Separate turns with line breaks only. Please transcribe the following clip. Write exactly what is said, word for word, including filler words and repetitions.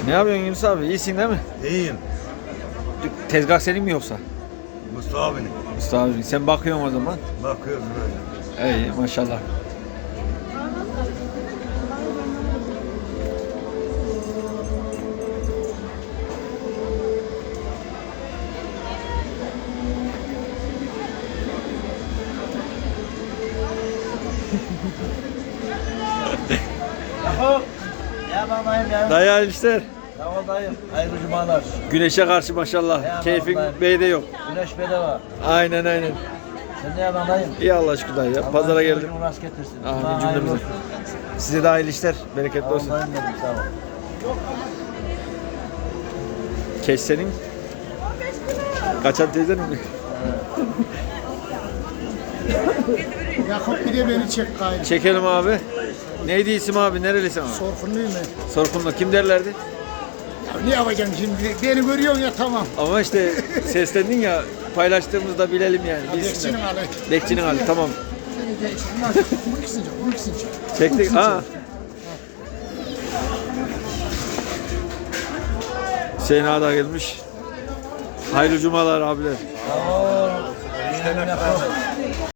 Ne yapıyorsun Yunus abi? İyisin değil mi?
İyiyim.
Tezgah senin mi yoksa?
Mustafa abinin.
Mustafa abi sen bakıyorsun o zaman.
Bakıyoruz böyle.
İyi maşallah.
Ya babayım ya.
Dayı hayırlı işler.
Tamam dayım. Hayırlı cumalar.
Güneşe karşı maşallah.
Ya
Keyfin
vallahi.
beyde yok.
Güneş bedava.
Aynen aynen.
Sen ne yapan dayım?
İyi Allah aşkına dayı ya. Pazara
Allah
geldim.
seni rast getirsin.
Amin
Cuma
cümlemize.
hayırlı olsun.
Size de hayırlı işler. Bereketli
Tamam
olsun.
dayım benim sağ ol.
Keş senin. Kaçan teyzenin mi?
Yakup bir de beni çek gayrı.
Çekelim abi. Neydi isim abi? Nerelisin abi?
Sorkunluyum ben.
Sorkunlu. Kim derlerdi?
Ya ne yapacağım şimdi? Beni görüyorsun ya tamam.
Ama işte seslendin ya paylaştığımızda bilelim yani.
Bekçinin
Bilsinler.
alı.
Bekçinin Ali tamam.
Seni de bunlar bu ikisini çek, bu ikisini çek.
Çektik. Aa. Hüseyin Ağa da gelmiş. Hayırlı cumalar abiler.
Sağ ol. Müşterim yapalım.